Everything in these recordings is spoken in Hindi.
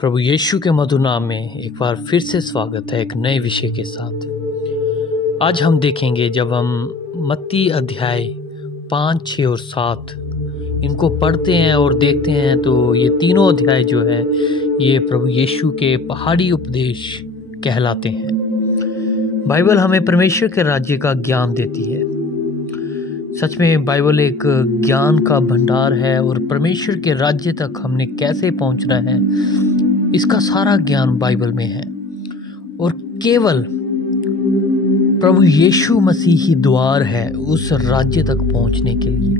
प्रभु यीशु के मधुर नाम में एक बार फिर से स्वागत है एक नए विषय के साथ। आज हम देखेंगे, जब हम मत्ती अध्याय 5, 6 और 7 इनको पढ़ते हैं और देखते हैं तो ये तीनों अध्याय जो है ये प्रभु यीशु के पहाड़ी उपदेश कहलाते हैं। बाइबल हमें परमेश्वर के राज्य का ज्ञान देती है। सच में बाइबल एक ज्ञान का भंडार है और परमेश्वर के राज्य तक हमने कैसे पहुंचना है इसका सारा ज्ञान बाइबल में है। और केवल प्रभु यीशु मसीह ही द्वार है उस राज्य तक पहुंचने के लिए।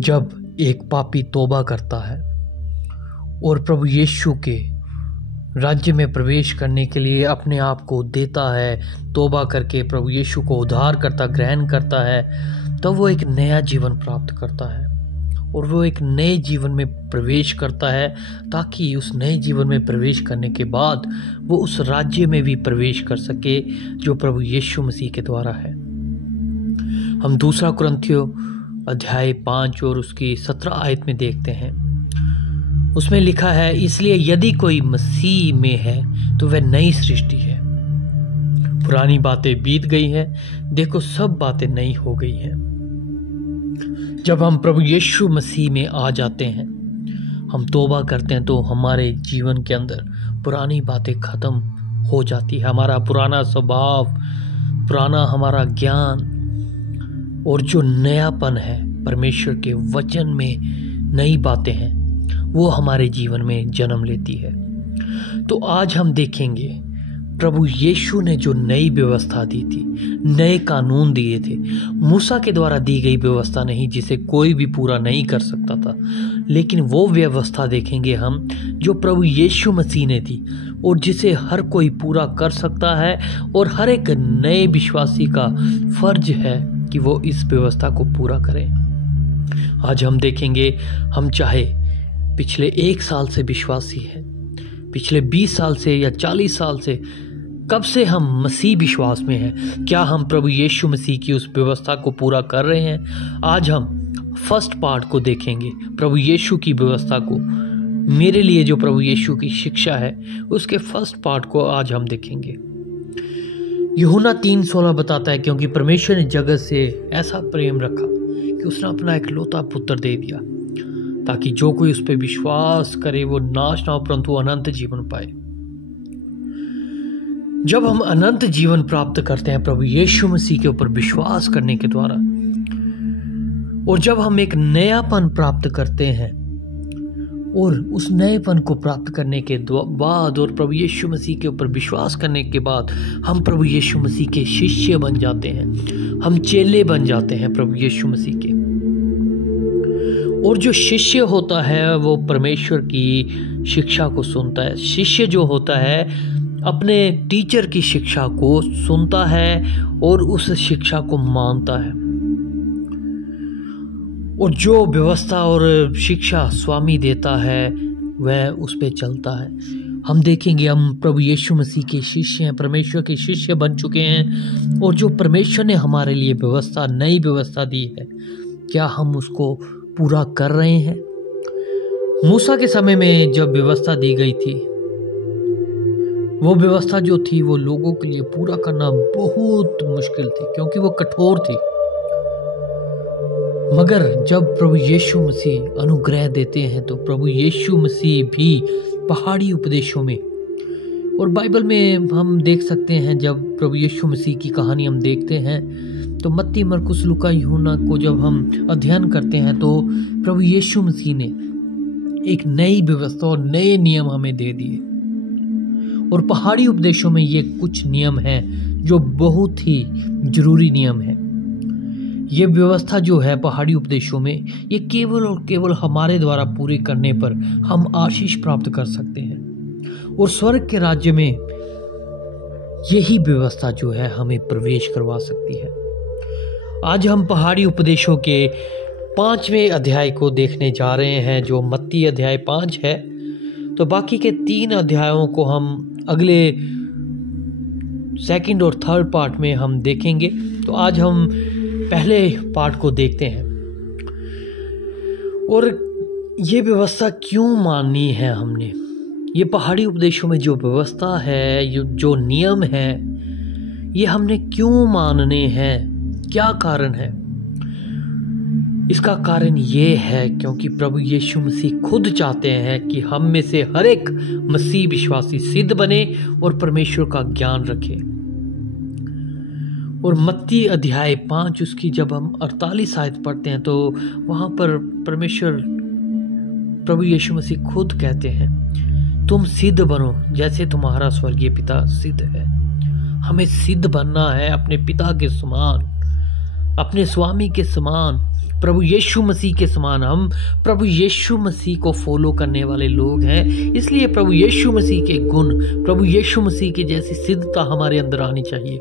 जब एक पापी तौबा करता है और प्रभु यीशु के राज्य में प्रवेश करने के लिए अपने आप को देता है, तौबा करके प्रभु यीशु को उद्धार करता, ग्रहण करता है, तो वो एक नया जीवन प्राप्त करता है और वो एक नए जीवन में प्रवेश करता है, ताकि उस नए जीवन में प्रवेश करने के बाद वो उस राज्य में भी प्रवेश कर सके जो प्रभु यीशु मसीह के द्वारा है। हम 2 कुरिन्थियों अध्याय 5 और उसकी 17 आयत में देखते हैं। उसमें लिखा है, इसलिए यदि कोई मसीह में है तो वह नई सृष्टि है, पुरानी बातें बीत गई हैं, देखो सब बातें नई हो गई हैं। जब हम प्रभु यीशु मसीह में आ जाते हैं, हम तौबा करते हैं, तो हमारे जीवन के अंदर पुरानी बातें खत्म हो जाती है। हमारा पुराना स्वभाव, पुराना हमारा ज्ञान और जो नयापन है परमेश्वर के वचन में नई बातें हैं वो हमारे जीवन में जन्म लेती है। तो आज हम देखेंगे प्रभु यीशु ने जो नई व्यवस्था दी थी, नए कानून दिए थे, मूसा के द्वारा दी गई व्यवस्था नहीं जिसे कोई भी पूरा नहीं कर सकता था, लेकिन वो व्यवस्था देखेंगे हम जो प्रभु यीशु मसीह ने दी और जिसे हर कोई पूरा कर सकता है। और हर एक नए विश्वासी का फर्ज है कि वो इस व्यवस्था को पूरा करें। आज हम देखेंगे, हम चाहे पिछले 1 साल से विश्वासी हैं, पिछले 20 साल से या 40 साल से, कब से हम मसीह विश्वास में हैं, क्या हम प्रभु यीशु मसीह की उस व्यवस्था को पूरा कर रहे हैं? आज हम फर्स्ट पार्ट को देखेंगे, प्रभु यीशु की व्यवस्था को। मेरे लिए जो प्रभु यीशु की शिक्षा है उसके फर्स्ट पार्ट को आज हम देखेंगे। यूहन्ना 3:16 बताता है, क्योंकि परमेश्वर ने जगत से ऐसा प्रेम रखा कि उसने अपना इकलौता पुत्र दे दिया, ताकि जो कोई उस पर विश्वास करे वो नाश ना हो परंतु अनंत जीवन पाए। जब हम अनंत जीवन प्राप्त करते हैं प्रभु यीशु मसीह के ऊपर विश्वास करने के द्वारा, और जब हम एक नयापन प्राप्त करते हैं और उस नएपन को प्राप्त करने के बाद और प्रभु यीशु मसीह के ऊपर विश्वास करने के बाद हम प्रभु यीशु मसीह के शिष्य बन जाते हैं, हम चेले बन जाते हैं प्रभु यीशु मसीह के। और जो शिष्य होता है वो परमेश्वर की शिक्षा को सुनता है। शिष्य जो होता है अपने टीचर की शिक्षा को सुनता है और उस शिक्षा को मानता है, और जो व्यवस्था और शिक्षा स्वामी देता है वह उस पे चलता है। हम देखेंगे, हम प्रभु यीशु मसीह के शिष्य हैं, परमेश्वर के शिष्य बन चुके हैं, और जो परमेश्वर ने हमारे लिए व्यवस्था, नई व्यवस्था दी है, क्या हम उसको पूरा कर रहे हैं? मूसा के समय में जब व्यवस्था दी गई थी, वो व्यवस्था जो थी वो लोगों के लिए पूरा करना बहुत मुश्किल थी, क्योंकि वो कठोर थी। मगर जब प्रभु यीशु मसीह अनुग्रह देते हैं तो प्रभु यीशु मसीह भी पहाड़ी उपदेशों में, और बाइबल में हम देख सकते हैं, जब प्रभु यीशु मसीह की कहानी हम देखते हैं तो मत्ती, मरकुस, लूका, यूहन्ना को जब हम अध्ययन करते हैं तो प्रभु यीशु मसीह ने एक नई व्यवस्था और नए नियम हमें दे दिए। और पहाड़ी उपदेशों में ये कुछ नियम हैं जो बहुत ही जरूरी नियम हैं। ये व्यवस्था जो है पहाड़ी उपदेशों में, ये केवल और केवल हमारे द्वारा पूरे करने पर हम आशीष प्राप्त कर सकते हैं, और स्वर्ग के राज्य में यही व्यवस्था जो है हमें प्रवेश करवा सकती है। आज हम पहाड़ी उपदेशों के 5वें अध्याय को देखने जा रहे हैं, जो मत्ती अध्याय 5 है। तो बाकी के 3 अध्यायों को हम अगले 2nd और 3rd पार्ट में हम देखेंगे। तो आज हम पहले पार्ट को देखते हैं। और ये व्यवस्था क्यों माननी है हमने, ये पहाड़ी उपदेशों में जो व्यवस्था है, जो नियम है, ये हमने क्यों मानने हैं? क्या कारण है? इसका कारण ये है क्योंकि प्रभु यीशु मसीह खुद चाहते हैं कि हम में से हर एक मसीह विश्वासी सिद्ध बने और परमेश्वर का ज्ञान रखे। और मत्ती अध्याय 5 उसकी जब हम 48 आयत पढ़ते हैं तो वहाँ पर परमेश्वर प्रभु यीशु मसीह खुद कहते हैं, तुम सिद्ध बनो जैसे तुम्हारा स्वर्गीय पिता सिद्ध है। हमें सिद्ध बनना है अपने पिता के समान, अपने स्वामी के समान, प्रभु यीशु मसीह के समान। हम प्रभु यीशु मसीह को फॉलो करने वाले लोग हैं, इसलिए प्रभु यीशु मसीह के गुण, प्रभु यीशु मसीह के जैसी सिद्धता हमारे अंदर आनी चाहिए।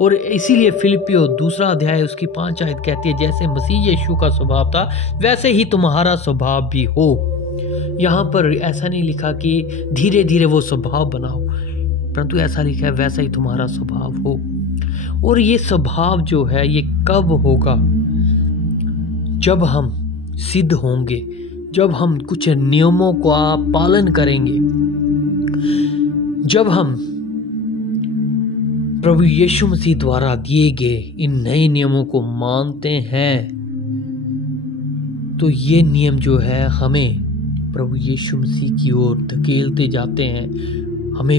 और इसीलिए फिलिपियो 2 अध्याय उसकी 5 आयत कहती है, जैसे मसीह यीशु का स्वभाव था वैसे ही तुम्हारा स्वभाव भी हो। यहाँ पर ऐसा नहीं लिखा कि धीरे धीरे वो स्वभाव बनाओ, परंतु ऐसा लिखा है वैसा ही तुम्हारा स्वभाव हो। और ये स्वभाव जो है ये कब होगा? जब हम सिद्ध होंगे, जब हम कुछ नियमों का पालन करेंगे, जब हम प्रभु यीशु मसीह द्वारा दिए गए इन नए नियमों को मानते हैं, तो ये नियम जो है हमें प्रभु यीशु मसीह की ओर धकेलते जाते हैं, हमें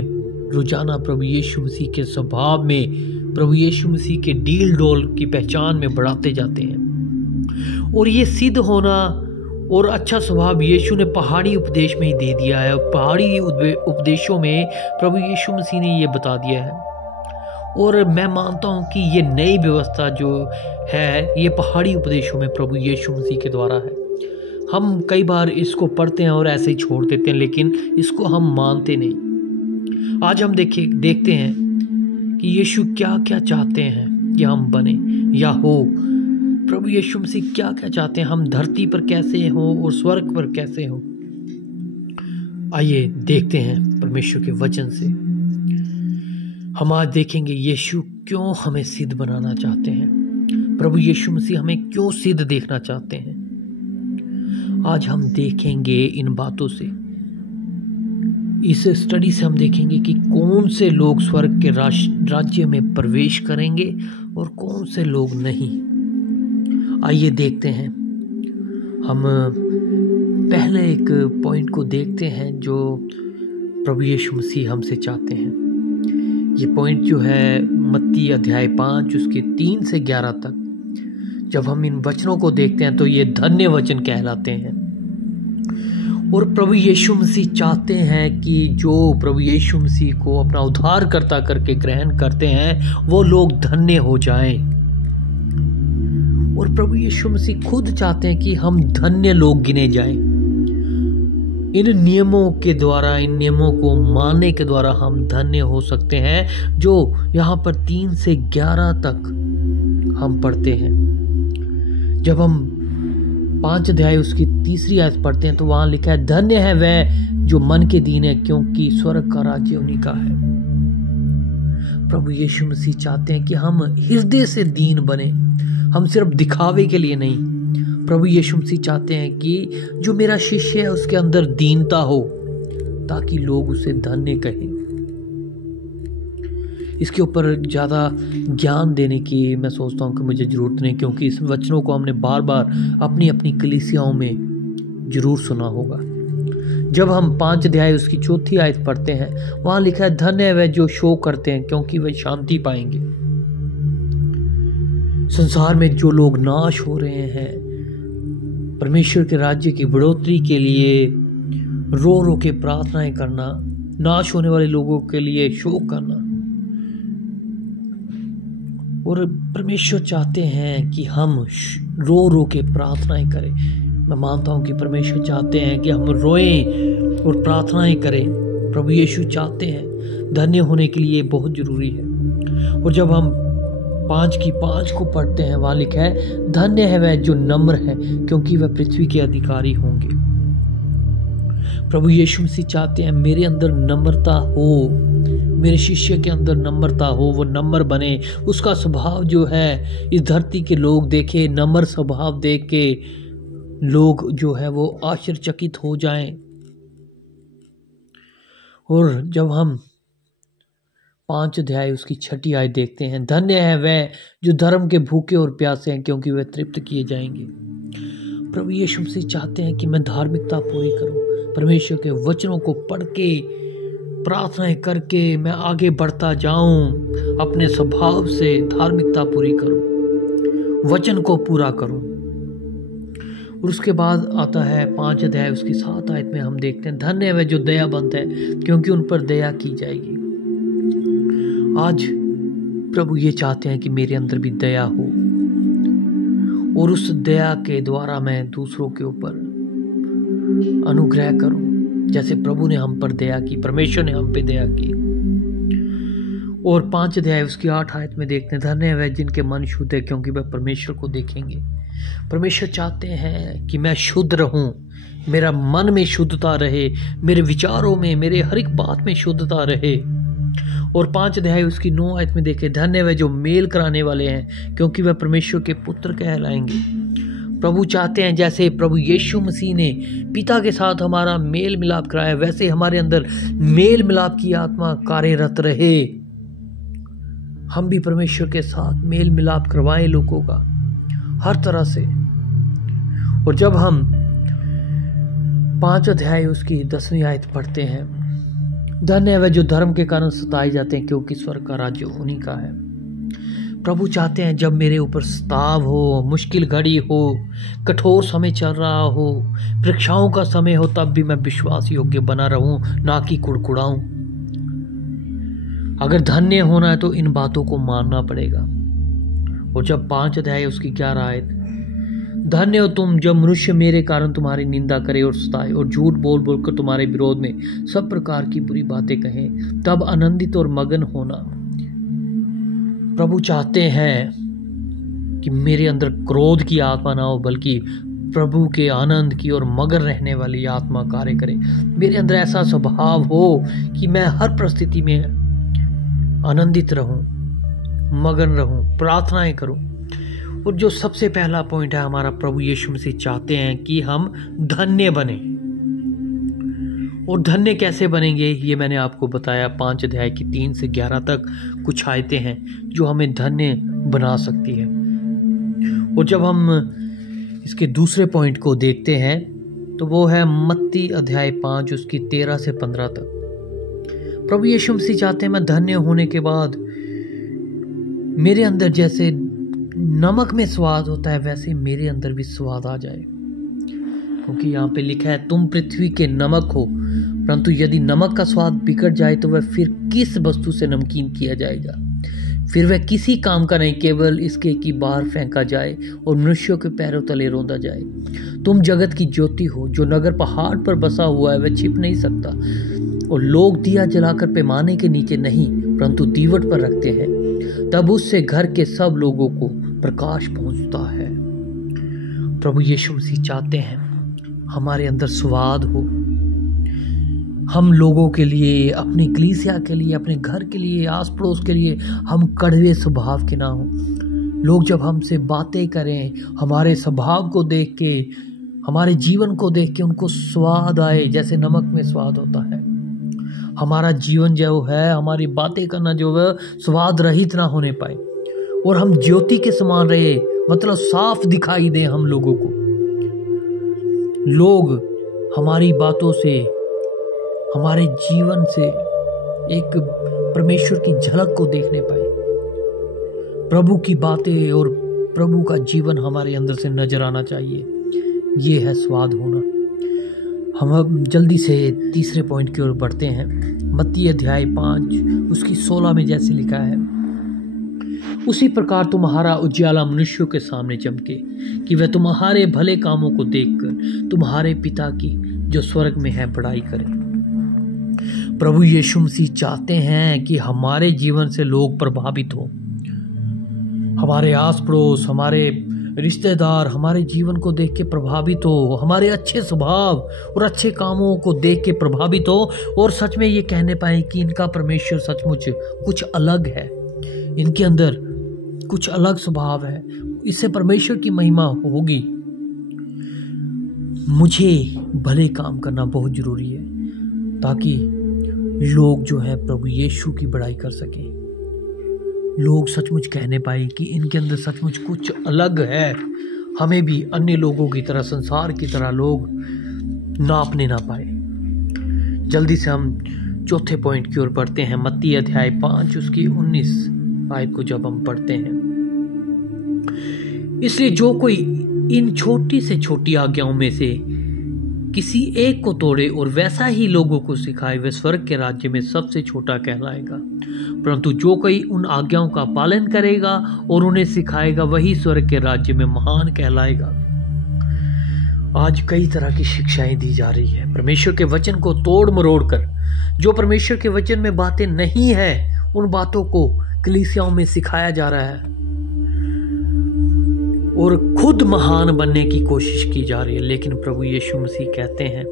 रोजाना प्रभु यीशु मसीह के स्वभाव में, प्रभु यीशु मसीह के डील डोल की पहचान में बढ़ाते जाते हैं। और ये सिद्ध होना और अच्छा स्वभाव यीशु ने पहाड़ी उपदेश में ही दे दिया है। पहाड़ी उपदेशों में प्रभु यीशु मसीह ने ये बता दिया है। और मैं मानता हूँ कि ये नई व्यवस्था जो है ये पहाड़ी उपदेशों में प्रभु यीशु मसीह के द्वारा है। हम कई बार इसको पढ़ते हैं और ऐसे ही छोड़ देते हैं, लेकिन इसको हम मानते नहीं। आज हम देखते हैं कि यीशु क्या क्या चाहते हैं कि हम बने या हो। प्रभु यीशु मसीह क्या क्या चाहते हैं, हम धरती पर कैसे हो और स्वर्ग पर कैसे हो। आइए देखते हैं परमेश्वर के वचन से। हम आज देखेंगे यीशु क्यों हमें सिद्ध बनाना चाहते हैं, प्रभु यीशु मसीह हमें क्यों सिद्ध देखना चाहते हैं। आज हम देखेंगे इन बातों से, इस स्टडी से हम देखेंगे कि कौन से लोग स्वर्ग के राज्य में प्रवेश करेंगे और कौन से लोग नहीं। आइए देखते हैं। हम पहले एक पॉइंट को देखते हैं जो प्रभु यीशु मसीह हमसे चाहते हैं। ये पॉइंट जो है मत्ती अध्याय 5 उसके 3 से 11 तक। जब हम इन वचनों को देखते हैं तो ये धन्य वचन कहलाते हैं। और प्रभु यीशु मसीह चाहते हैं कि जो प्रभु यीशु मसीह को अपना उद्धारकर्ता करके ग्रहण करते हैं वो लोग धन्य हो जाएं। और प्रभु यीशु मसीह खुद चाहते हैं कि हम धन्य लोग गिने जाएं। इन नियमों के द्वारा, इन नियमों को मानने के द्वारा हम धन्य हो सकते हैं, जो यहाँ पर 3 से 11 तक हम पढ़ते हैं। जब हम 5 अध्याय उसकी 3 आयत पढ़ते हैं तो वहां लिखा है, धन्य है वह जो मन के दीन है क्योंकि स्वर्ग का राज्य उन्हीं का है। प्रभु यीशु मसीह चाहते हैं कि हम हृदय से दीन बने, हम सिर्फ दिखावे के लिए नहीं। प्रभु यीशु मसीह चाहते हैं कि जो मेरा शिष्य है उसके अंदर दीनता हो ताकि लोग उसे धन्य कहें। इसके ऊपर ज़्यादा ज्ञान देने की मैं सोचता हूँ कि मुझे ज़रूरत नहीं, क्योंकि इस वचनों को हमने बार बार अपनी अपनी कलीसियाओं में ज़रूर सुना होगा। जब हम 5 अध्याय उसकी 4 आयत पढ़ते हैं वहाँ लिखा है, धन्य है वह जो शोक करते हैं क्योंकि वे शांति पाएंगे। संसार में जो लोग नाश हो रहे हैं, परमेश्वर के राज्य की बढ़ोतरी के लिए रो रो के प्रार्थनाएं करना, नाश होने वाले लोगों के लिए शोक करना। और परमेश्वर चाहते हैं कि हम रो रो के प्रार्थनाएं करें। मैं मानता हूं कि परमेश्वर चाहते हैं कि हम रोएं और प्रार्थनाएं करें। प्रभु यीशु चाहते हैं, धन्य होने के लिए बहुत जरूरी है। और जब हम 5 की 5 को पढ़ते हैं वहाँ लिखा है, धन्य है वह जो नम्र है क्योंकि वह पृथ्वी के अधिकारी होंगे। प्रभु यीशु मसीह चाहते हैं मेरे अंदर नम्रता हो, मेरे शिष्य के अंदर नम्रता हो, वो नम्र बने, उसका स्वभाव जो है इस धरती के लोग देखे, नम्र स्वभाव देख के लोग जो है वो आश्चर्यचकित हो जाएं। और जब हम 5 अध्याय उसकी 6 आयत देखते हैं, धन्य है वह जो धर्म के भूखे और प्यासे हैं, क्योंकि वे तृप्त किए जाएंगे। प्रभु यीशु मसीह चाहते हैं कि मैं धार्मिकता पूरी करूं, परमेश्वर के वचनों को पढ़ के, प्रार्थनाएं करके मैं आगे बढ़ता जाऊं, अपने स्वभाव से धार्मिकता पूरी करूं, वचन को पूरा करूं। और उसके बाद आता है 5 अध्याय उसकी 7 आयत में हम देखते हैं, धन्य है वह जो दयाबंद है, क्योंकि उन पर दया की जाएगी। आज प्रभु ये चाहते हैं कि मेरे अंदर भी दया हो, और उस दया के द्वारा मैं दूसरों के ऊपर अनुग्रह करूं, जैसे प्रभु ने हम पर दया की, परमेश्वर ने हम पे दया की। और 5 अध्याय उसकी 8 आयत में देखते हैं, धन्य है वह जिनके मन शुद्ध है, क्योंकि वह परमेश्वर को देखेंगे। परमेश्वर चाहते हैं कि मैं शुद्ध रहूं, मेरा मन में शुद्धता रहे, मेरे विचारों में, मेरे हर एक बात में शुद्धता रहे। और 5 अध्याय उसकी 9 आयत में देखे, धन्य वह जो मेल कराने वाले हैं, क्योंकि वह परमेश्वर के पुत्र कहलाएंगे। प्रभु चाहते हैं जैसे प्रभु यीशु मसीह ने पिता के साथ हमारा मेल मिलाप कराया, वैसे हमारे अंदर मेल मिलाप की आत्मा कार्यरत रहे। हम भी परमेश्वर के साथ मेल मिलाप करवाएं लोगों का हर तरह से। और जब हम 5 अध्याय उसकी 10वीं आयत पढ़ते हैं, धन्य है वह जो धर्म के कारण सताए जाते हैं, क्योंकि स्वर्ग का राज्य उन्हीं का है। प्रभु चाहते हैं जब मेरे ऊपर सताव हो, मुश्किल घड़ी हो, कठोर समय चल रहा हो, परीक्षाओं का समय हो, तब भी मैं विश्वास योग्य बना रहूं, ना कि कुड़कुड़ाऊं। अगर धन्य होना है तो इन बातों को मानना पड़ेगा। और जब 5 अध्याय उसकी 11 आयत, धन्य हो तुम जब मनुष्य मेरे कारण तुम्हारी निंदा करे और सताए और झूठ बोल बोल कर तुम्हारे विरोध में सब प्रकार की बुरी बातें कहें, तब आनंदित और मगन होना। प्रभु चाहते हैं कि मेरे अंदर क्रोध की आत्मा ना हो, बल्कि प्रभु के आनंद की और मगन रहने वाली आत्मा कार्य करे। मेरे अंदर ऐसा स्वभाव हो कि मैं हर परिस्थिति में आनंदित रहूं, मगन रहूं, प्रार्थनाएं करूं। और जो सबसे पहला पॉइंट है हमारा, प्रभु यीशु मसीह चाहते हैं कि हम धन्य बने। और धन्य कैसे बनेंगे ये मैंने आपको बताया। 5 अध्याय की 3 से 11 तक कुछ आयतें हैं जो हमें धन्य बना सकती है। और जब हम इसके दूसरे पॉइंट को देखते हैं तो वो है मत्ती अध्याय 5 उसकी 13 से 15 तक। प्रभु यीशु मसीह चाहते हैं मैं धन्य होने के बाद मेरे अंदर जैसे नमक में स्वाद होता है, वैसे मेरे अंदर भी स्वाद आ जाए। क्योंकि यहाँ पे लिखा है तुम पृथ्वी के नमक हो, परंतु यदि नमक का स्वाद बिगड़ जाए तो वह फिर किस वस्तु से नमकीन किया जाएगा? फिर वह किसी काम का नहीं, केवल इसके कि बाहर फेंका जाए और मनुष्यों के पैरों तले रौंदा जाए। तुम जगत की ज्योति हो। जो नगर पहाड़ पर बसा हुआ है वह छिप नहीं सकता, और लोग दिया जलाकर पैमाने के नीचे नहीं परंतु दीवट पर रखते हैं, तब उससे घर के सब लोगों को प्रकाश पहुंचता है। प्रभु यीशु मसीह चाहते हैं हमारे अंदर स्वाद हो, हम लोगों के लिए, अपनी कलीसिया के लिए, अपने घर के लिए, आस पड़ोस के लिए हम कड़वे स्वभाव के ना हो। लोग जब हमसे बातें करें, हमारे स्वभाव को देख के, हमारे जीवन को देख के उनको स्वाद आए, जैसे नमक में स्वाद होता है। हमारा जीवन जो है, हमारी बातें करना जो है स्वाद रहित ना होने पाए, और हम ज्योति के समान रहे, मतलब साफ दिखाई दे हम लोगों को। लोग हमारी बातों से, हमारे जीवन से एक परमेश्वर की झलक को देखने पाए। प्रभु की बातें और प्रभु का जीवन हमारे अंदर से नजर आना चाहिए। ये है स्वाद होना। हम अब जल्दी से तीसरे पॉइंट की ओर बढ़ते हैं। मत्ती अध्याय 5 उसकी 16 में जैसे लिखा है, उसी प्रकार तुम्हारा उजियाला मनुष्यों के सामने चमके, कि वह तुम्हारे भले कामों को देखकर तुम्हारे पिता की जो स्वर्ग में है बड़ाई करें। प्रभु यीशु मसीह चाहते हैं कि हमारे जीवन से लोग प्रभावित हो, हमारे आस पड़ोस, हमारे रिश्तेदार हमारे जीवन को देख के प्रभावित हो, हमारे अच्छे स्वभाव और अच्छे कामों को देख के प्रभावित हो, और सच में ये कहने पाए कि इनका परमेश्वर सचमुच कुछ अलग है, इनके अंदर कुछ अलग स्वभाव है, इससे परमेश्वर की महिमा होगी। मुझे भले काम करना बहुत जरूरी है, ताकि लोग जो है प्रभु यीशु की बड़ाई कर सकें, लोग सचमुच कहने पाए कि इनके अंदर सचमुच कुछ अलग है। हमें भी अन्य लोगों की तरह, संसार की तरह लोग नापने ना पाए। जल्दी से हम चौथे पॉइंट की ओर बढ़ते हैं। मत्ती अध्याय 5 उसकी 19 आयत को जब हम पढ़ते हैं, इसलिए जो कोई इन छोटी से छोटी आज्ञाओं में से किसी एक को तोड़े और वैसा ही लोगों को सिखाए, वह स्वर्ग के राज्य में सबसे छोटा कहलाएगा। परंतु जो कोई उन आज्ञाओं का पालन करेगा और उन्हें सिखाएगा, वही स्वर्ग के राज्य में महान कहलाएगा। आज कई तरह की शिक्षाएं दी जा रही है, परमेश्वर के वचन को तोड़ मरोड़ कर। जो परमेश्वर के वचन में बातें नहीं है, उन बातों को कलीसियाओं में सिखाया जा रहा है और खुद महान बनने की कोशिश की जा रही है। लेकिन प्रभु यीशु मसीह कहते हैं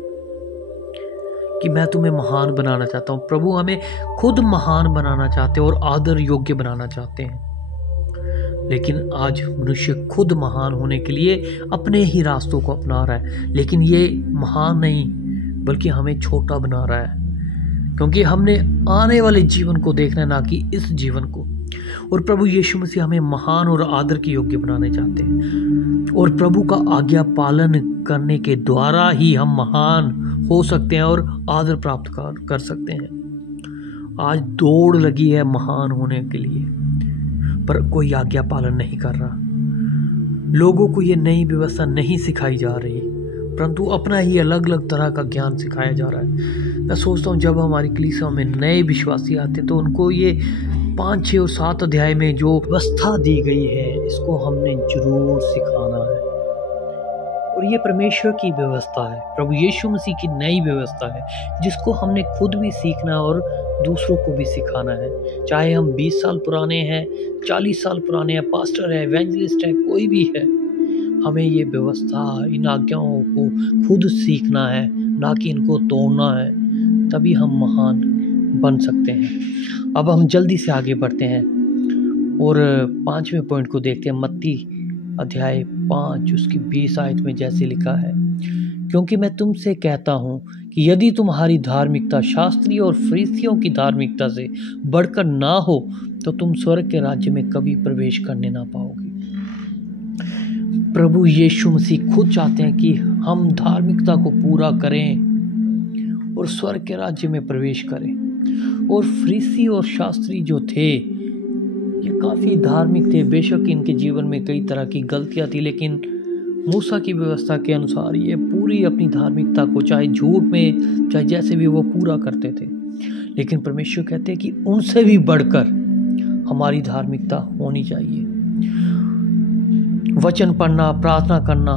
कि मैं तुम्हें महान बनाना चाहता हूँ। प्रभु हमें खुद महान बनाना चाहते हैं और आदर योग्य बनाना चाहते हैं। लेकिन आज मनुष्य खुद महान होने के लिए अपने ही रास्तों को अपना रहा है, लेकिन ये महान नहीं बल्कि हमें छोटा बना रहा है, क्योंकि हमने आने वाले जीवन को देखना है, ना कि इस जीवन को। और प्रभु यीशु मसीह हमें महान और आदर के योग्य बनाने चाहते हैं, और प्रभु का आज्ञा पालन करने के द्वारा ही हम महान हो सकते हैं और आदर प्राप्त कर सकते हैं। आज दौड़ लगी है महान होने के लिए, पर कोई आज्ञा पालन नहीं कर रहा। लोगों को ये नई व्यवस्था नहीं सिखाई जा रही, परंतु अपना ही अलग अलग तरह का ज्ञान सिखाया जा रहा है। मैं सोचता हूँ जब हमारी कलीसिया में नए विश्वासी आते हैं तो उनको ये 5, 6 और 7 अध्याय में जो व्यवस्था दी गई है, इसको हमने जरूर सिखाना है। और ये परमेश्वर की व्यवस्था है, प्रभु यीशु मसीह की नई व्यवस्था है, जिसको हमने खुद भी सीखना और दूसरों को भी सिखाना है। चाहे हम 20 साल पुराने हैं, 40 साल पुराने हैं, पास्टर है, एवेंजलिस्ट है, कोई भी है, हमें ये व्यवस्था, इन आज्ञाओं को खुद सीखना है, ना कि इनको तोड़ना है। तभी हम महान बन सकते हैं। अब हम जल्दी से आगे बढ़ते हैं और 5वें पॉइंट को देखते हैं। मत्ती अध्याय 5 उसकी 20 आयत में जैसे लिखा है, क्योंकि मैं तुमसे कहता हूँ कि यदि तुम्हारी धार्मिकता शास्त्री और फरीसियों की धार्मिकता से बढ़कर ना हो, तो तुम स्वर्ग के राज्य में कभी प्रवेश करने ना पाओगे। प्रभु यीशु मसीह खुद चाहते हैं कि हम धार्मिकता को पूरा करें और स्वर्ग के राज्य में प्रवेश करें। और फरीसी और शास्त्री जो थे, ये काफ़ी धार्मिक थे। बेशक इनके जीवन में कई तरह की गलतियां थी, लेकिन मूसा की व्यवस्था के अनुसार ये पूरी अपनी धार्मिकता को, चाहे झूठ में चाहे जैसे भी, वो पूरा करते थे। लेकिन परमेश्वर कहते हैं कि उनसे भी बढ़कर हमारी धार्मिकता होनी चाहिए। वचन पढ़ना, प्रार्थना करना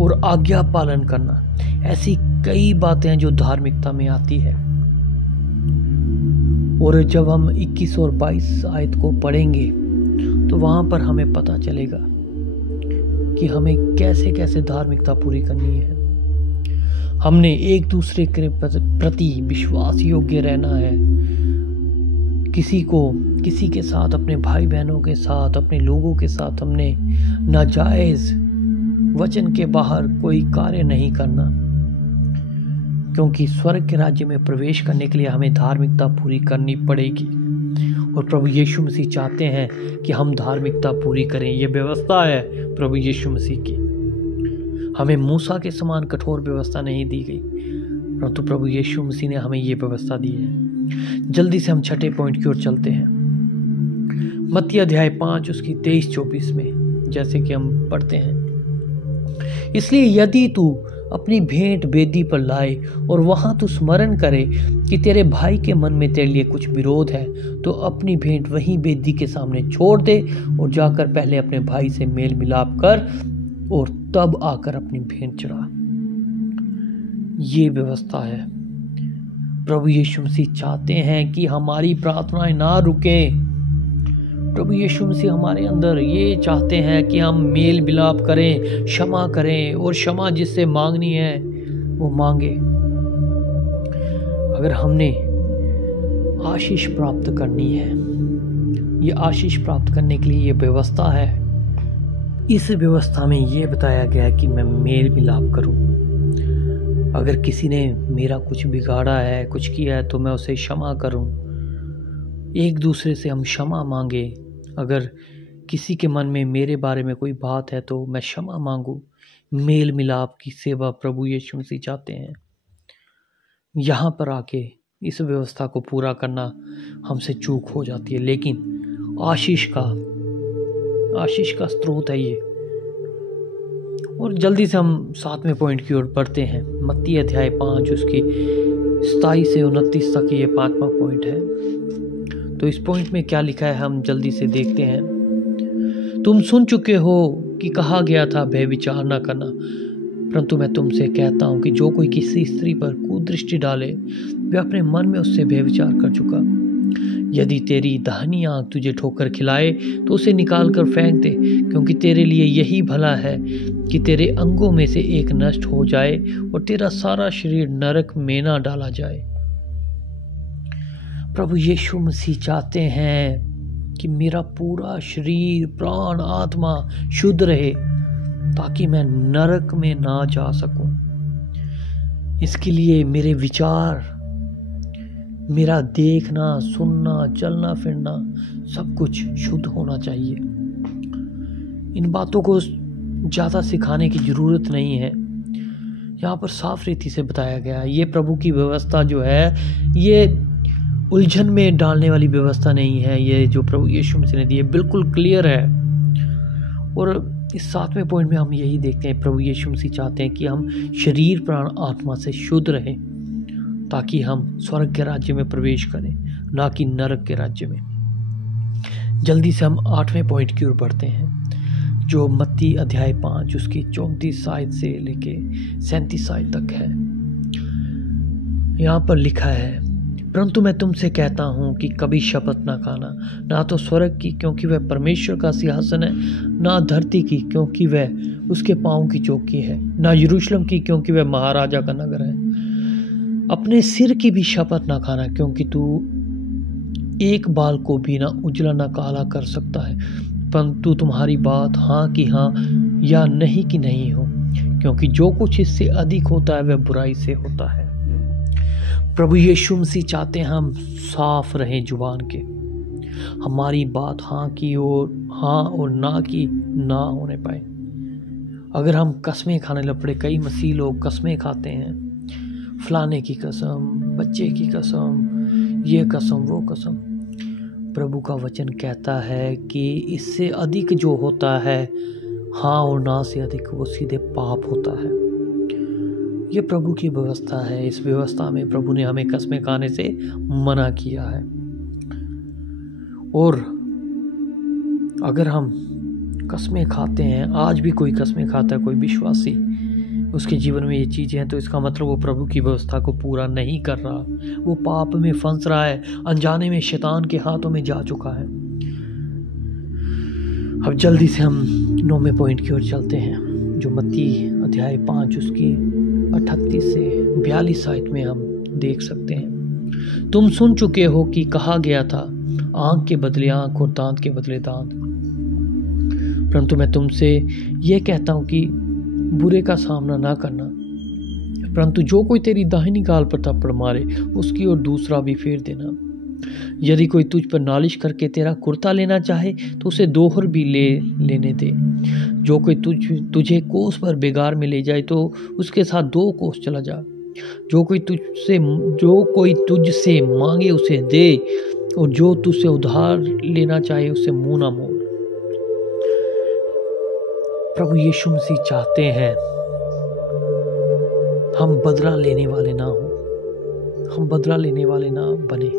और आज्ञा पालन करना, ऐसी कई बातें हैं जो धार्मिकता में आती है। और जब हम 21 और 22 आयत को पढ़ेंगे तो वहाँ पर हमें पता चलेगा कि हमें कैसे कैसे धार्मिकता पूरी करनी है। हमने एक दूसरे के प्रति विश्वास योग्य रहना है। किसी के साथ, अपने भाई बहनों के साथ, अपने लोगों के साथ हमने नाजायज़ वचन के बाहर कोई कार्य नहीं करना, क्योंकि स्वर्ग के राज्य में प्रवेश करने के लिए हमें धार्मिकता पूरी करनी पड़ेगी। और प्रभु यीशु मसीह चाहते हैं कि हम धार्मिकता पूरी करें। ये व्यवस्था है प्रभु यीशु मसीह की। हमें मूसा के समान कठोर व्यवस्था नहीं दी गई, परंतु प्रभु यीशु मसीह ने हमें ये व्यवस्था दी है। जल्दी से हम 6ठे पॉइंट की ओर चलते हैं। मत्ती अध्याय 5 उसकी 23-24 में जैसे कि हम पढ़ते हैं, इसलिए यदि तू अपनी भेंट वेदी पर लाए और वहां तू स्मरण करे कि तेरे भाई के मन में तेरे लिए कुछ विरोध है, तो अपनी भेंट वहीं वेदी के सामने छोड़ दे और जाकर पहले अपने भाई से मेल मिलाप कर और तब आकर अपनी भेंट चढ़ा। ये व्यवस्था है। प्रभु यीशु मसीह चाहते हैं कि हमारी प्रार्थनाएं ना रुके। प्रभु यीशु मसीह हमारे अंदर ये चाहते हैं कि हम मेल मिलाप करें, क्षमा करें, और क्षमा जिससे मांगनी है वो मांगे। अगर हमने आशीष प्राप्त करनी है, ये आशीष प्राप्त करने के लिए ये व्यवस्था है। इस व्यवस्था में ये बताया गया है कि मैं मेल मिलाप करूं। अगर किसी ने मेरा कुछ बिगाड़ा है, कुछ किया है, तो मैं उसे क्षमा करूं। एक दूसरे से हम क्षमा मांगे। अगर किसी के मन में मेरे बारे में कोई बात है तो मैं क्षमा मांगूं। मेल मिलाप की सेवा प्रभु यीशु मसीह चाहते हैं। यहाँ पर आके इस व्यवस्था को पूरा करना हमसे चूक हो जाती है, लेकिन आशीष का स्रोत है ये। और जल्दी से हम 7वें पॉइंट की ओर बढ़ते हैं। मत्ती अध्याय 5 उसकी 27 से 29 तक ये 5वां पॉइंट है। तो इस पॉइंट में क्या लिखा है हम जल्दी से देखते हैं। तुम सुन चुके हो कि कहा गया था व्यभिचार न करना, परंतु मैं तुमसे कहता हूं कि जो कोई किसी स्त्री पर कुदृष्टि डाले वह अपने मन में उससे व्यभिचार कर चुका। यदि तेरी दाहिनी आंख तुझे ठोकर खिलाए तो उसे निकाल कर फेंक दे, क्योंकि तेरे लिए यही भला है कि तेरे अंगों में से एक नष्ट हो जाए और तेरा सारा शरीर नरक में ना डाला जाए। प्रभु यीशु मसीह चाहते हैं कि मेरा पूरा शरीर, प्राण, आत्मा शुद्ध रहे ताकि मैं नरक में ना जा सकूं। इसके लिए मेरे विचार, मेरा देखना, सुनना, चलना फिरना सब कुछ शुद्ध होना चाहिए। इन बातों को ज़्यादा सिखाने की ज़रूरत नहीं है, यहाँ पर साफ रीति से बताया गया है। ये प्रभु की व्यवस्था जो है, ये उलझन में डालने वाली व्यवस्था नहीं है। ये जो प्रभु यीशु मसीह ने दी है बिल्कुल क्लियर है। और इस 7वें पॉइंट में हम यही देखते हैं, प्रभु यीशु मसीह चाहते हैं कि हम शरीर, प्राण, आत्मा से शुद्ध रहें ताकि हम स्वर्ग के राज्य में प्रवेश करें, ना कि नरक के राज्य में। जल्दी से हम 8वें पॉइंट की ओर बढ़ते हैं, जो मत्ती अध्याय 5 उसकी 34 आयत से लेके 37 आयत तक है। यहाँ पर लिखा है, परंतु मैं तुमसे कहता हूँ कि कभी शपथ ना खाना, ना तो स्वर्ग की क्योंकि वह परमेश्वर का सिंहासन है, ना धरती की क्योंकि वह उसके पाँव की चौकी है, ना यरूशलेम की क्योंकि वह महाराजा का नगर है। अपने सिर की भी शपथ ना खाना, क्योंकि तू एक बाल को भी ना उजला ना काला कर सकता है, परंतु तुम्हारी बात हाँ कि हाँ या नहीं कि नहीं हो, क्योंकि जो कुछ इससे अधिक होता है वह बुराई से होता है। प्रभु यीशु मसीह चाहते हैं हम साफ रहें जुबान के, हमारी बात हाँ की और हाँ और ना की ना होने पाए। अगर हम कस्में खाने लग पड़े, कई मसीह लोग कस्में खाते हैं, फलाने की कसम, बच्चे की कसम, ये कसम वो कसम। प्रभु का वचन कहता है कि इससे अधिक जो होता है, हाँ और ना से अधिक, वो सीधे पाप होता है। ये प्रभु की व्यवस्था है। इस व्यवस्था में प्रभु ने हमें कस्में खाने से मना किया है। और अगर हम कस्में खाते हैं, आज भी कोई कस्में खाता है, कोई विश्वासी, उसके जीवन में ये चीज़ें हैं, तो इसका मतलब वो प्रभु की व्यवस्था को पूरा नहीं कर रहा, वो पाप में फंस रहा है, अनजाने में शैतान के हाथों में जा चुका है। अब जल्दी से हम 9वें पॉइंट की ओर चलते हैं, जो मत्ती अध्याय 5 उसकी 38 से 42 आयत में हम देख सकते हैं। तुम सुन चुके हो कि कहा गया था, आंख के बदले आंख और दांत के बदले दांत, परंतु मैं तुमसे यह कहता हूं कि बुरे का सामना ना करना, परंतु जो कोई तेरी दाहिनी गाल पर थप्पड़ मारे उसकी ओर दूसरा भी फेर देना। यदि कोई तुझ पर नालिश करके तेरा कुर्ता लेना चाहे तो उसे दोहर भी लेने दे। जो कोई तुझे कोस पर बेगार में ले जाए तो उसके साथ 2 कोस चला जा। जो कोई तुझसे मांगे उसे दे, और जो तुझसे उधार लेना चाहे उससे मुंह ना मोड़। प्रभु यीशु मसीह चाहते हैं हम बदला लेने वाले ना हो, हम बदला लेने वाले ना बने।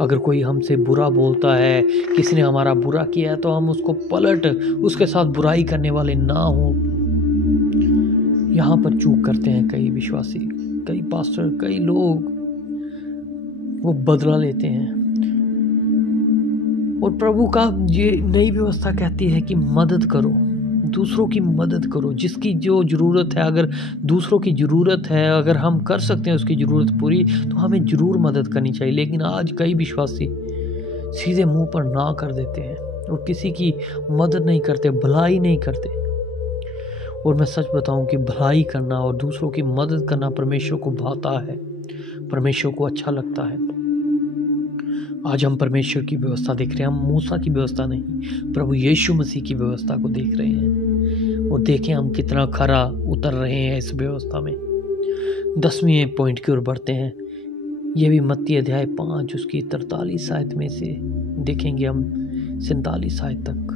अगर कोई हमसे बुरा बोलता है, किसी ने हमारा बुरा किया है, तो हम उसको पलट उसके साथ बुराई करने वाले ना हो। यहाँ पर चूक करते हैं कई विश्वासी, कई पास्टर, कई लोग, वो बदला लेते हैं। और प्रभु का ये नई व्यवस्था कहती है कि मदद करो, दूसरों की मदद करो, जिसकी जो ज़रूरत है। अगर दूसरों की ज़रूरत है, अगर हम कर सकते हैं उसकी ज़रूरत पूरी, तो हमें ज़रूर मदद करनी चाहिए। लेकिन आज कई विश्वासी सीधे मुंह पर ना कर देते हैं और किसी की मदद नहीं करते, भलाई नहीं करते। और मैं सच बताऊं कि भलाई करना और दूसरों की मदद करना परमेश्वर को भाता है, परमेश्वर को अच्छा लगता है। आज हम परमेश्वर की व्यवस्था देख रहे हैं, हम मूसा की व्यवस्था नहीं, प्रभु यीशु मसीह की व्यवस्था को देख रहे हैं। और देखें हम कितना खरा उतर रहे हैं इस व्यवस्था में। 10वें पॉइंट की ओर बढ़ते हैं। यह भी मत्ती अध्याय 5 उसकी 43 आयत में से देखेंगे हम 47 आयत तक।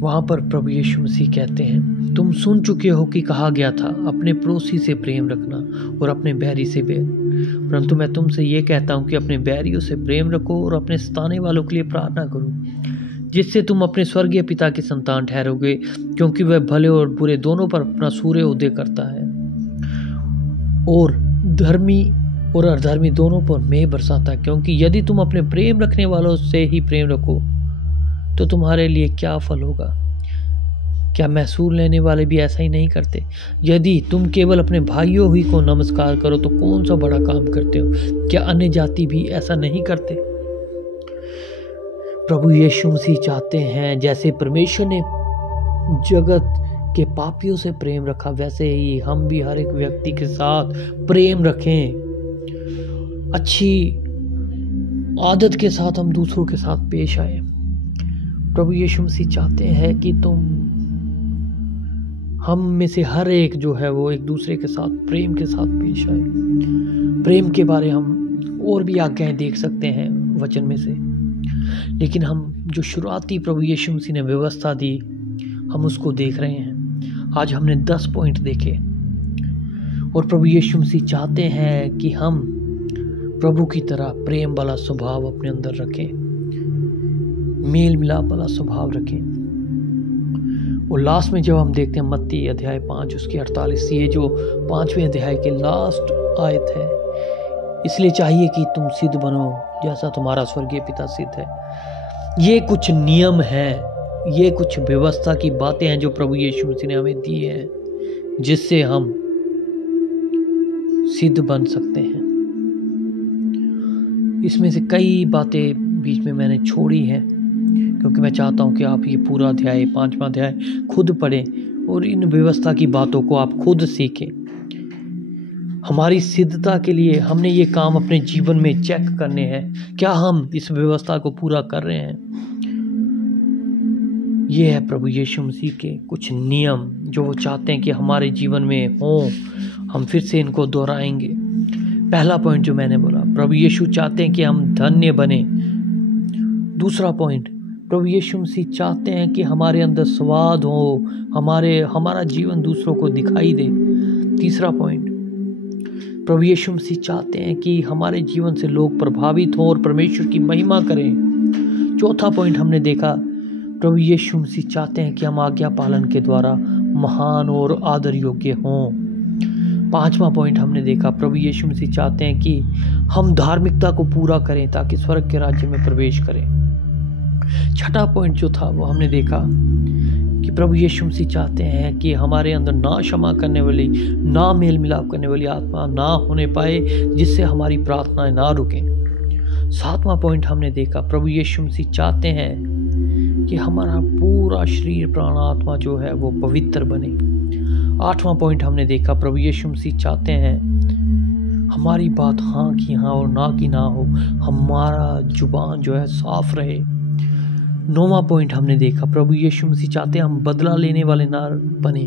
वहां पर प्रभु यीशु मसीह कहते हैं, तुम सुन चुके हो कि कहा गया था, अपने पड़ोसी से प्रेम रखना और अपने बैरी से बैर। परंतु मैं तुमसे ये कहता हूं कि अपने बैरियों से प्रेम रखो और अपने सताने वालों के लिए प्रार्थना करो, जिससे तुम अपने स्वर्गीय पिता की संतान ठहरोगे, क्योंकि वह भले और बुरे दोनों पर अपना सूर्य उदय करता है और धर्मी और अधर्मी दोनों पर मेघ बरसाता है। क्योंकि यदि तुम अपने प्रेम रखने वालों से ही प्रेम रखो तो तुम्हारे लिए क्या फल होगा? क्या महसूल लेने वाले भी ऐसा ही नहीं करते? यदि तुम केवल अपने भाइयों ही को नमस्कार करो तो कौन सा बड़ा काम करते हो? क्या अन्य जाति भी ऐसा नहीं करते? प्रभु यीशु मसीह चाहते हैं जैसे परमेश्वर ने जगत के पापियों से प्रेम रखा, वैसे ही हम भी हर एक व्यक्ति के साथ प्रेम रखें। अच्छी आदत के साथ हम दूसरों के साथ पेश आए। प्रभु यीशु मसीह चाहते हैं कि हम में से हर एक जो है वो एक दूसरे के साथ प्रेम के साथ पेश आए। प्रेम के बारे हम और भी आज्ञाएं देख सकते हैं वचन में से, लेकिन हम जो शुरुआती प्रभु यीशु मसीह ने व्यवस्था दी हम उसको देख रहे हैं। आज हमने 10 पॉइंट देखे और प्रभु यीशु मसीह चाहते हैं कि हम प्रभु की तरह प्रेम वाला स्वभाव अपने अंदर रखें, मेल मिलाप वाला स्वभाव रखें। और लास्ट में जब हम देखते हैं मत्ती अध्याय 5 उसकी 48, ये जो 5वें अध्याय के लास्ट आयत है, इसलिए चाहिए कि तुम सिद्ध बनो जैसा तुम्हारा स्वर्गीय पिता सिद्ध है। ये कुछ नियम हैं, ये कुछ व्यवस्था की बातें हैं जो प्रभु यीशु मसीह ने हमें दी है, जिससे हम सिद्ध बन सकते हैं। इसमें से कई बातें बीच में मैंने छोड़ी हैं क्योंकि मैं चाहता हूं कि आप ये पूरा अध्याय 5वां अध्याय खुद पढ़ें और इन व्यवस्था की बातों को आप खुद सीखें। हमारी सिद्धता के लिए हमने ये काम अपने जीवन में चेक करने हैं, क्या हम इस व्यवस्था को पूरा कर रहे हैं। ये है प्रभु यीशु मसीह के कुछ नियम जो वो चाहते हैं कि हमारे जीवन में हों। हम फिर से इनको दोहराएंगे। पहला पॉइंट जो मैंने बोला, प्रभु यीशु चाहते हैं कि हम धन्य बने। दूसरा पॉइंट, प्रभु यीशु मसीह चाहते हैं कि हमारे अंदर स्वाद हो, हमारा जीवन दूसरों को दिखाई दे। तीसरा पॉइंट, प्रभु यीशु मसीह चाहते हैं कि हमारे जीवन से लोग प्रभावित हों और परमेश्वर की महिमा करें। चौथा पॉइंट हमने देखा, प्रभु यीशु मसीह चाहते हैं कि हम आज्ञा पालन के द्वारा महान और आदर योग्य हों। पांचवा पॉइंट हमने देखा, प्रभु यीशु मसीह चाहते हैं कि हम धार्मिकता को पूरा करें ताकि स्वर्ग के राज्य में प्रवेश करें। छठा पॉइंट जो था वो हमने देखा कि प्रभु यीशु मसीह चाहते हैं कि हमारे अंदर ना क्षमा करने वाली, ना मेल मिलाप करने वाली आत्मा ना होने पाए, जिससे हमारी प्रार्थनाएं ना रुकें। सातवां पॉइंट हमने देखा, प्रभु यीशु मसीह चाहते हैं कि हमारा पूरा शरीर प्राण आत्मा जो है वो पवित्र बने। आठवां पॉइंट हमने देखा, प्रभु यीशु मसीह चाहते हैं हमारी बात हाँ की हाँ और ना की ना हो, हमारा जुबान जो है साफ रहे। नौवां पॉइंट हमने देखा, प्रभु यीशु मसीह चाहते हैं हम बदला लेने वाले ना बने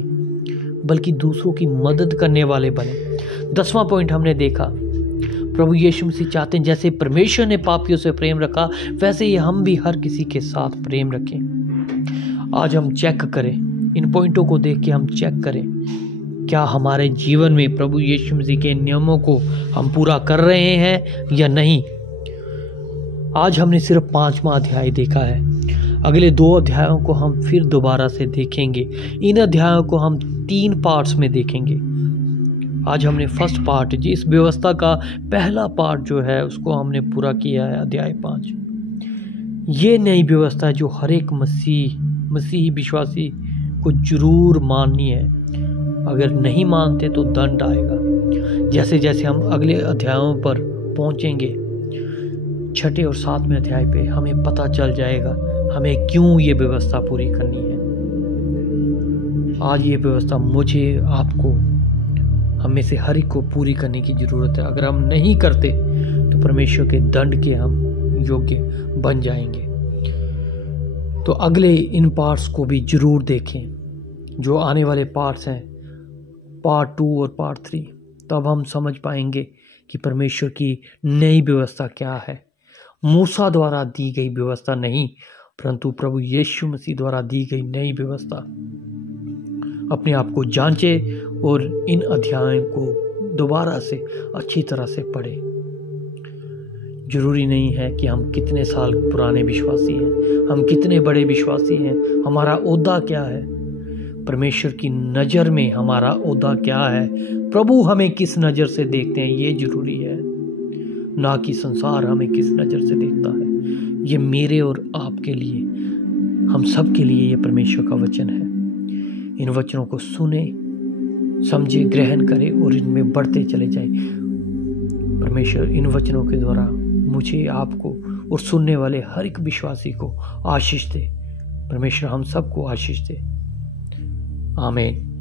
बल्कि दूसरों की मदद करने वाले बने। 10वां पॉइंट हमने देखा, प्रभु यीशु मसीह चाहते हैं जैसे परमेश्वर ने पापियों से प्रेम रखा वैसे ही हम भी हर किसी के साथ प्रेम रखें। आज हम चेक करें, इन पॉइंटों को देख के हम चेक करें क्या हमारे जीवन में प्रभु यीशु मसीह के नियमों को हम पूरा कर रहे हैं या नहीं। आज हमने सिर्फ 5वां अध्याय देखा है, अगले 2 अध्यायों को हम फिर दोबारा से देखेंगे। इन अध्यायों को हम 3 पार्ट्स में देखेंगे। आज हमने फर्स्ट पार्ट, जिस व्यवस्था का पहला पार्ट जो है उसको हमने पूरा किया है, अध्याय 5। ये नई व्यवस्था है जो हर एक मसीही विश्वासी को जरूर माननी है। अगर नहीं मानते तो दंड आएगा। जैसे जैसे हम अगले अध्यायों पर पहुंचेंगे, 6 और 7वें अध्याय पे, हमें पता चल जाएगा हमें क्यों ये व्यवस्था पूरी करनी है। आज ये व्यवस्था मुझे, आपको, हमें से हर एक को पूरी करने की ज़रूरत है। अगर हम नहीं करते तो परमेश्वर के दंड के हम योग्य बन जाएंगे। तो अगले इन पार्ट्स को भी जरूर देखें, जो आने वाले पार्ट्स हैं, पार्ट 2 और पार्ट 3। तब हम समझ पाएंगे कि परमेश्वर की नई व्यवस्था क्या है। मूसा द्वारा दी गई व्यवस्था नहीं, परंतु प्रभु यीशु मसीह द्वारा दी गई नई व्यवस्था। अपने आप को जांचें और इन अध्यायों को दोबारा से अच्छी तरह से पढ़ें। जरूरी नहीं है कि हम कितने साल पुराने विश्वासी हैं, हम कितने बड़े विश्वासी हैं, हमारा ओहदा क्या है, परमेश्वर की नज़र में हमारा ओहदा क्या है, प्रभु हमें किस नज़र से देखते हैं, ये जरूरी है, ना कि संसार हमें किस नज़र से देखता है। ये मेरे और आपके लिए, हम सब के लिए ये परमेश्वर का वचन है। इन वचनों को सुने, समझे, ग्रहण करें और इनमें बढ़ते चले जाएं। परमेश्वर इन वचनों के द्वारा मुझे, आपको और सुनने वाले हर एक विश्वासी को आशीष दे। परमेश्वर हम सबको आशीष दे। आमीन।